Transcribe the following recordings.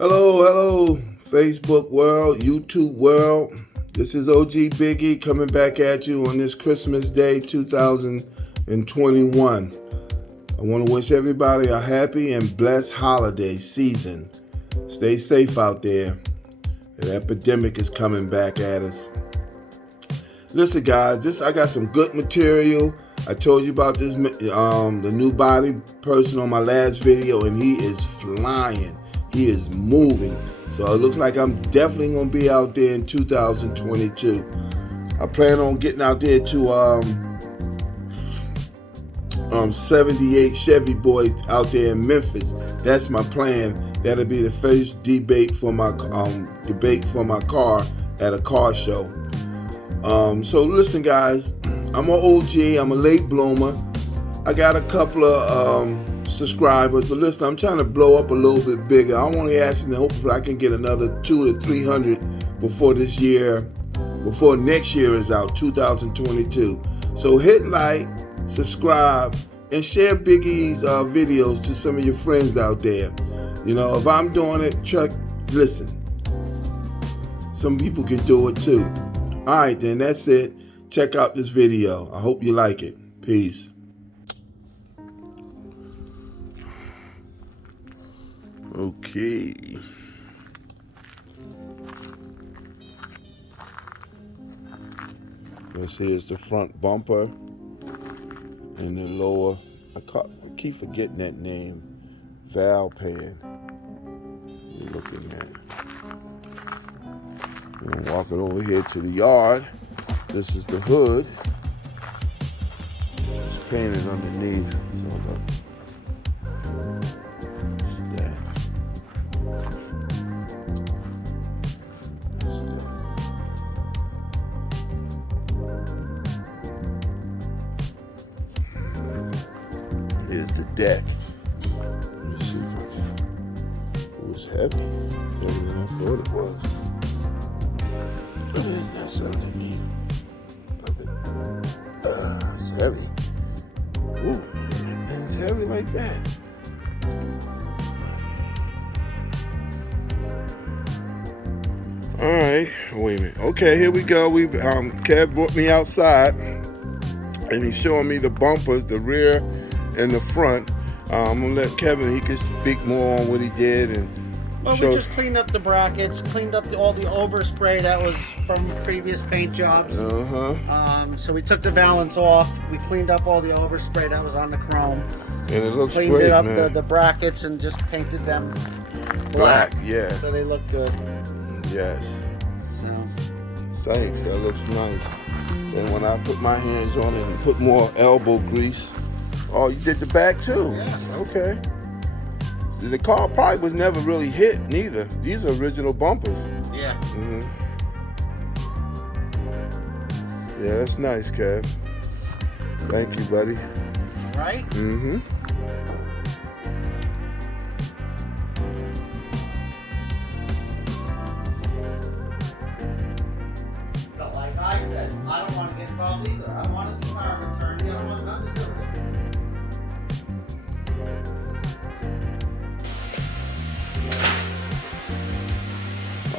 Hello, Facebook world, YouTube world. This is OG Biggie coming back at you on this Christmas Day 2021. I want to wish everybody a happy and blessed holiday season. Stay safe out there. The epidemic is coming back at us. Listen, guys, I got some good material. I told you about this, the new body person on my last video, and he is flying. He is moving. So it looks like I'm definitely going to be out there in 2022. I plan on getting out there to 78 Chevy Boy out there in Memphis. That's my plan. That'll be the first debate for my car at a car show. So listen, guys, I'm an OG. I'm a late bloomer. I got a couple of subscribers, but listen, I'm trying to blow up a little bit bigger. I want to ask you, hopefully I can get another 200 to 300 before next year is out, 2022. So hit like, subscribe, and share Biggie's videos to some of your friends out there. You know, if I'm doing it, listen, some people can do it too. All right, then, that's it. Check out this video. I hope you like it. Peace. Okay. This here's the front bumper and the lower. I keep forgetting that name. Valve pan. You're looking at. I'm walking over here to the yard. This is the hood. It's painted underneath. Here's the deck. Let me see if it was heavy. Heavier than I thought it was. That's underneath. It's heavy. Ooh, it's heavy like that. All right, wait a minute. Okay, here we go. Kev brought me outside, and he's showing me the bumpers, the rear and the front. I'm gonna let Kevin. He can speak more on what he did and. Well, we just cleaned up the brackets, cleaned up all the overspray that was from previous paint jobs. So we took the valance off. We cleaned up all the overspray that was on the chrome. And it looks cleaned great, it up man. The brackets and just painted them black. Yeah. So they look good. Yes. So. Thanks. That looks nice. And when I put my hands on it and put more elbow grease. Oh, you did the back too? Yeah. Okay. The car probably was never really hit, neither. These are original bumpers. Yeah. Yeah, that's nice, Kev. Thank you, buddy. All right. But like I said, I don't want to get involved either. I wanted the car returned. I don't want nothing to do with it.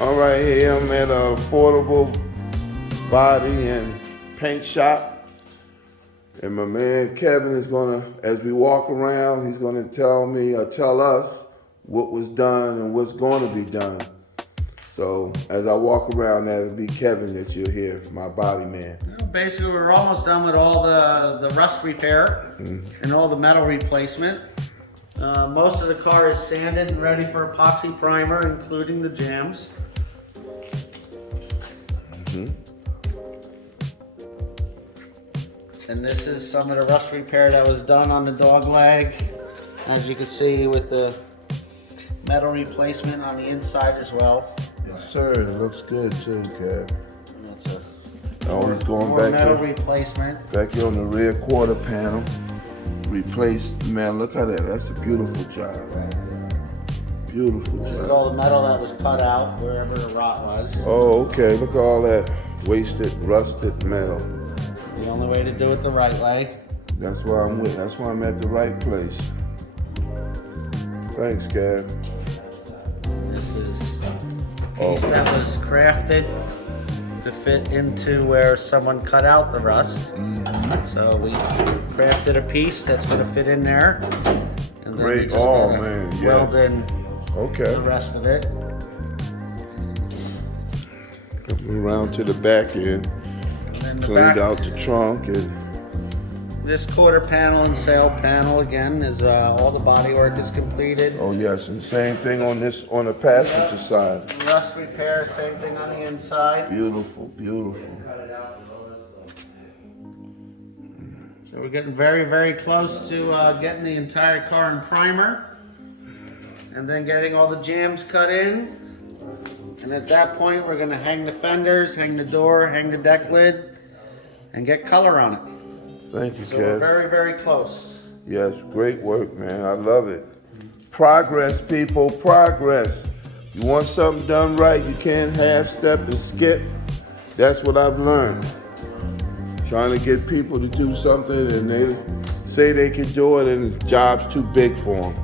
All right, here I'm at an affordable body and paint shop. And my man Kevin is gonna, as we walk around, he's gonna tell us what was done and what's gonna be done. So as I walk around, that'll be Kevin that you'll hear, my body man. Basically, we're almost done with all the rust repair and all the metal replacement. Most of the car is sanded and ready for epoxy primer, including the jams. And this is some of the rust repair that was done on the dog leg. As you can see with the metal replacement on the inside as well. Yes, sir. It looks good too, Kev. It's a He's going more back metal here. replacement. Back here on the rear quarter panel. Replaced, man, look at that. That's a beautiful job. Beautiful This is job. all the metal that was cut out wherever the rot was. Oh, okay. Look at all that wasted, rusted metal. The only way to do it the right way. That's why I'm with. That's why I'm at the right place. Thanks, Kev. This is a piece that was crafted to fit into where someone cut out the rust. So we crafted a piece that's going to fit in there. And then Great. we just Oh, gotta man. Yeah. weld in Okay. the rest of it. Coming around to the back end. And then the Cleaned back, out the trunk and this quarter panel and sail panel again is all the body work is completed. oh yes, and same thing on the passenger side. Rust repair, same thing on the inside. Beautiful, beautiful. So we're getting very, very close to getting the entire car in primer, and then getting all the jams cut in. And at that point, we're going to hang the fenders, hang the door, hang the deck lid, and get color on it. Thank you, So we're Kev. very, very close. Yes, great work, man. I love it. Progress, people, progress. You want something done right, you can't half step and skip. That's what I've learned. Trying to get people to do something and they say they can do it and the job's too big for them.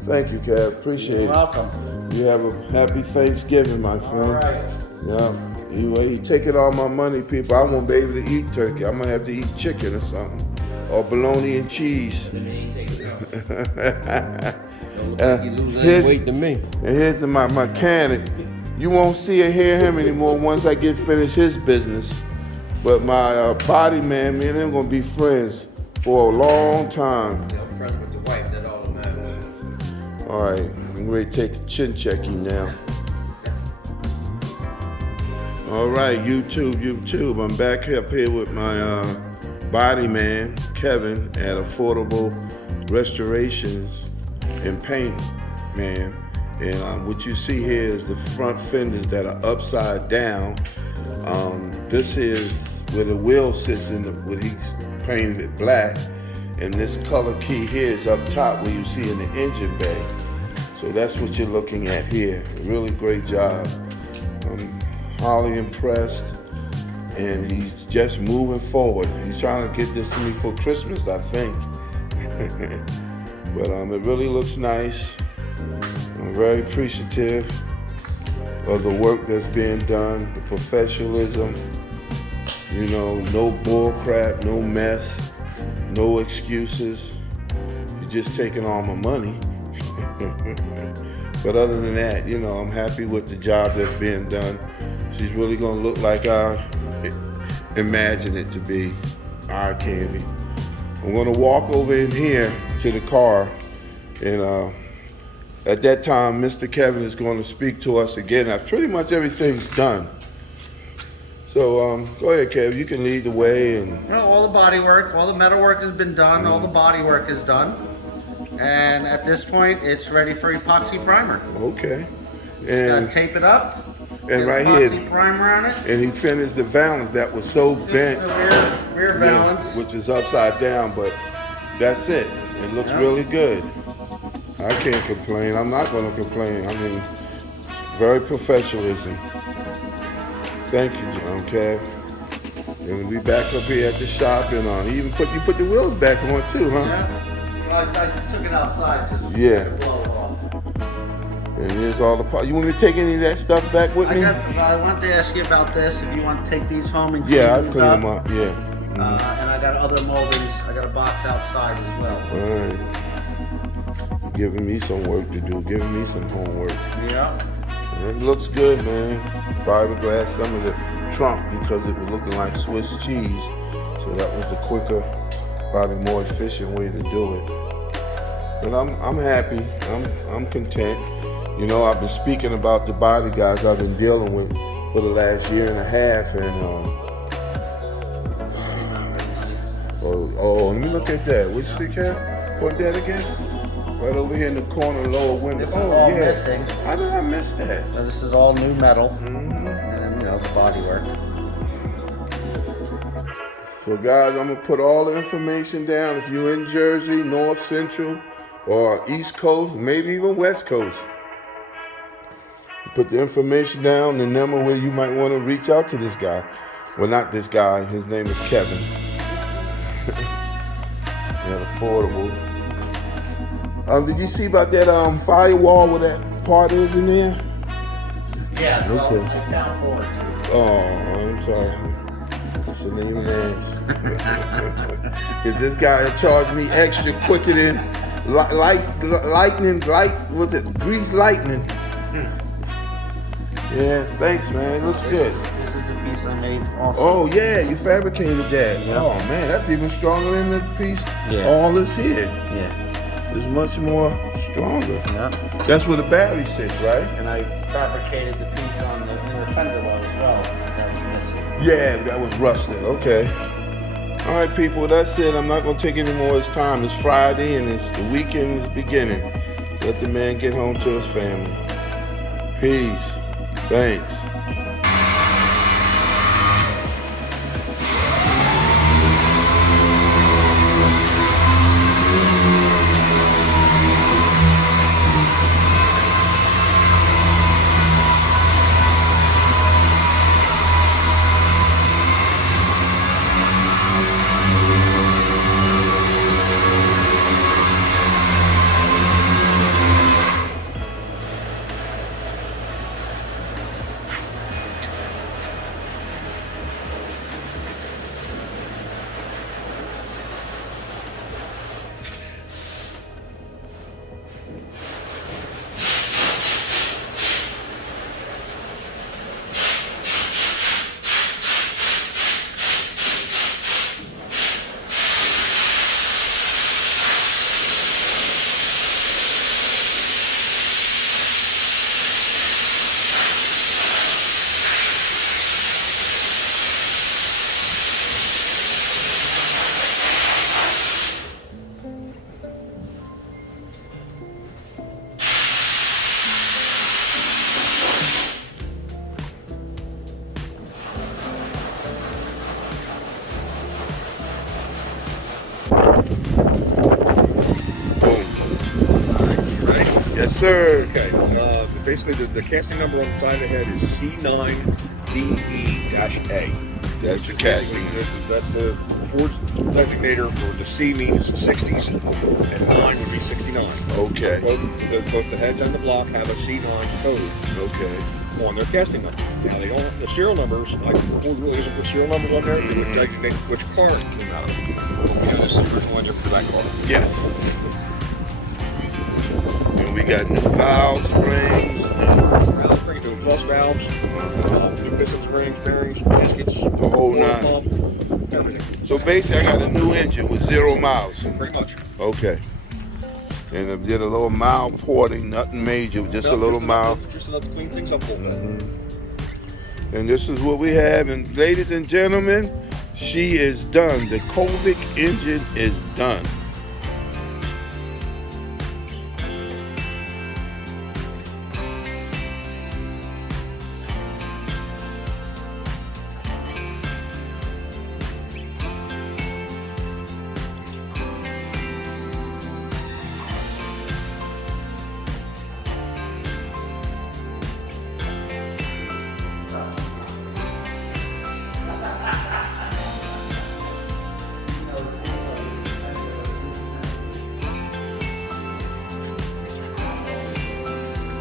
Thank you, Kev. Appreciate You're it. welcome. You have a happy Thanksgiving, my friend. All right. Yeah. You taking all my money, people. I won't be able to eat turkey. I'm gonna have to eat chicken or something, or bologna and cheese. You lose any weight to me. And here's my mechanic. You won't see or hear him anymore once I get finished his business. But my body man, me and him gonna be friends for a long time. Yeah, I'm friends with your wife, that all that matters. All right, I'm ready to take a chin checking now. All right, YouTube. I'm back up here with my body man, Kevin, at Affordable Restorations and Paint, man. And what you see here is the front fenders that are upside down. This is where the wheel sits where he painted it black. And this color key here is up top where you see in the engine bay. So that's what you're looking at here. A really great job. I'm highly impressed. And he's just moving forward. He's trying to get this to me for Christmas, I think. But it really looks nice. I'm very appreciative of the work that's being done, the professionalism, you know, no bull crap, no mess, no excuses. You're just taking all my money. But other than that, you know, I'm happy with the job that's being done. She's really gonna look like I imagine it to be, eye candy. I'm gonna walk over in here to the car, and at that time, Mr. Kevin is going to speak to us again. Now, pretty much everything's done. So go ahead, Kev. You can lead the way. And You know, all the body work, all the metal work has been done, all the body work is done. And at this point, it's ready for epoxy primer. okay. Just gotta And tape it up. and get right epoxy here, primer on it. and he finished the valance that was so bent, The rear valance. which is upside down. But that's it. It looks Yeah. really good. I can't complain. I'm not going to complain. I mean, very professionalism. Thank you, Kev. And we'll be back up here at the shop, and you put the wheels back on too, huh? Yeah. I took it outside just Yeah. to blow it off. And here's all the parts. You want me to take any of that stuff back with me? I want to ask you about this. If you want to take these home and clean Yeah, I'll these clean up. them up. Yeah. And I got other moldings. I got a box outside as well. All right. Giving me some work to do. Giving me some homework. Yeah. And it looks good, man. Fiberglass some of the trunk because it was looking like Swiss cheese. So that was the quicker, probably more efficient way to do it. But I'm happy. I'm content. You know, I've been speaking about the body guys I've been dealing with for the last year and a half, and let me look at that. What you see, Cat? Point that again. Right over here in the corner, lower window. This is all missing. How did I miss that? So this is all new metal. Mm-hmm. And you know, the body work. So guys, I'm gonna put all the information down. If you're in Jersey, North Central, or East Coast, maybe even West Coast, put the information down, the number where you might want to reach out to this guy. Well, not this guy. His name is Kevin. And Affordable Did you see about that firewall where that part is in there? Yeah, well, Okay. I found more too. Oh, I'm sorry. It's the name of man. Cause this guy charged me extra quicker than lightning, what's it? Grease lightning. Yeah, thanks, man. It looks good. This is the piece I made also. Oh yeah, you fabricated that. Yeah. Oh man, that's even stronger than the piece. Yeah. All this here Yeah. is much more stronger. Yeah. That's where the battery sits, right? And I fabricated the piece on the newer fender well as well. That was missing. Yeah, that was rusted. Okay. All right, people. That's it. I'm not gonna take any more of his time. It's Friday and it's the weekend is beginning. Let the man get home to his family. Peace. Thanks. Yes, sir. Okay, basically the casting number on the side of the head is C9DE-A. That's the casting. That's the Ford's designator for the C means 60s, and 9 would be 69. Okay. Both the heads and the block have a C9 code Okay. on their casting number. Now they don't, the serial numbers, like Ford really doesn't put serial numbers on there, they would designate which car it came out of. This is the original engine for that car. Yes. And we got new valve springs. Valve springs, new plus valves, new pistons, rings, bearings, gaskets, The whole oil nine. pump, everything. So basically, I got a new engine with 0 miles. Pretty much. Okay. And I did a little mild porting, nothing major, just a little mild. Just enough to clean things up a little bit. And this is what we have. And ladies and gentlemen, she is done. The Kovic engine is done.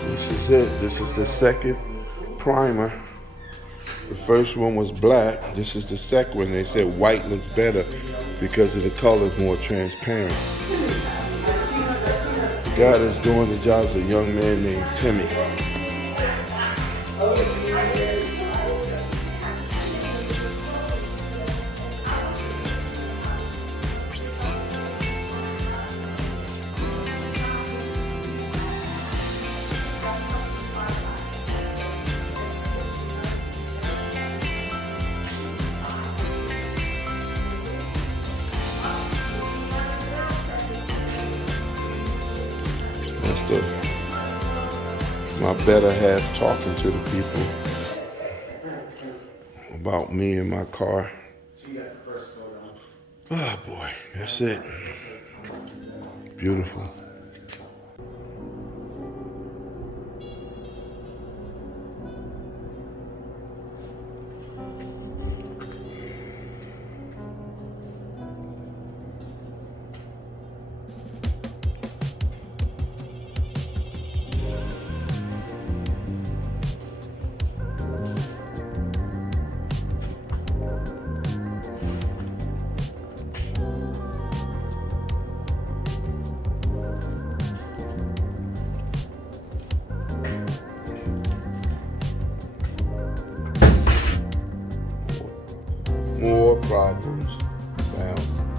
This is it. This is the second primer. The first one was black. This is the second one. They said white looks better because of the color is more transparent. The guy that's doing the job is a young man named Timmy. That's my better half talking to the people about me and my car. Oh boy, that's it. Beautiful. problems found.